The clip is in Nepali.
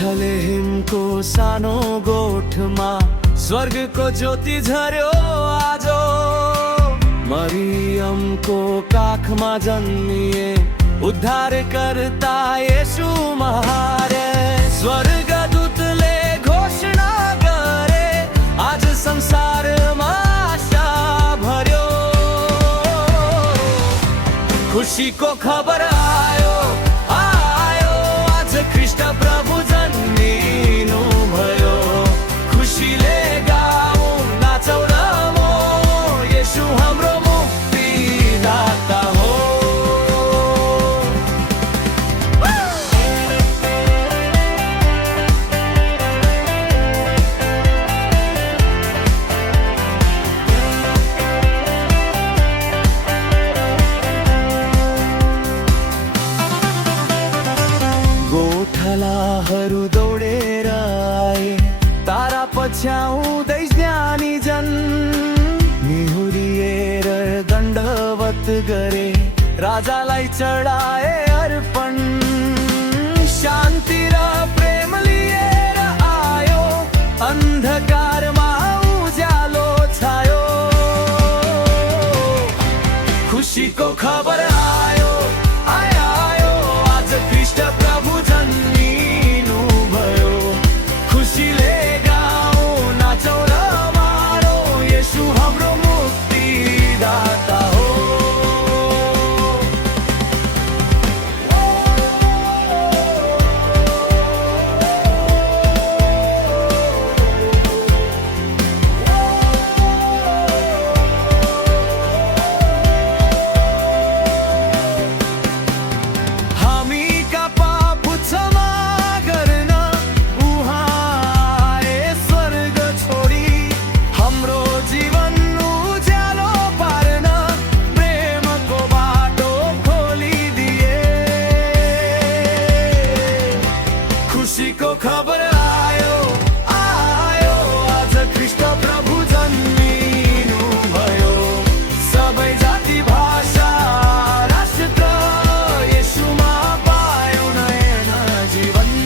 बेथलेहेमको सानो गोठमा स्वर्गको ज्योति झर्यो आजो। मरियमको काखमा जन्मिए उद्धारकर्ता येशू महारे। स्वर्गदूतले घोषणा गरे आज संसारमा आशा भर्यो। खुशीको खबर आयो आयो आज ख्रीष्ट प्रभु जन्मिनु भयो। खुशीले गाऊँ नाचौँ रमौँ येशू हाम्रो मुक्तिदाता हो। गोठालाहरू दौडेर आए तारा पछ्याउँदै ज्ञानी जन। निहुरिएर दण्डवत गरे राजालाई चढाए अर्पण। शान्ति र प्रेम लिएर आयो अन्धकारमा उज्यालो छायो। खुशीको खबर आयो आयो आज ख्रीष्ट प्रभु जन्मिनु भयो। खुशीले गाऊँ नाचौँ रमाडौँ येशू हाम्रो मुक्तिदाता हो। खुशीको खबर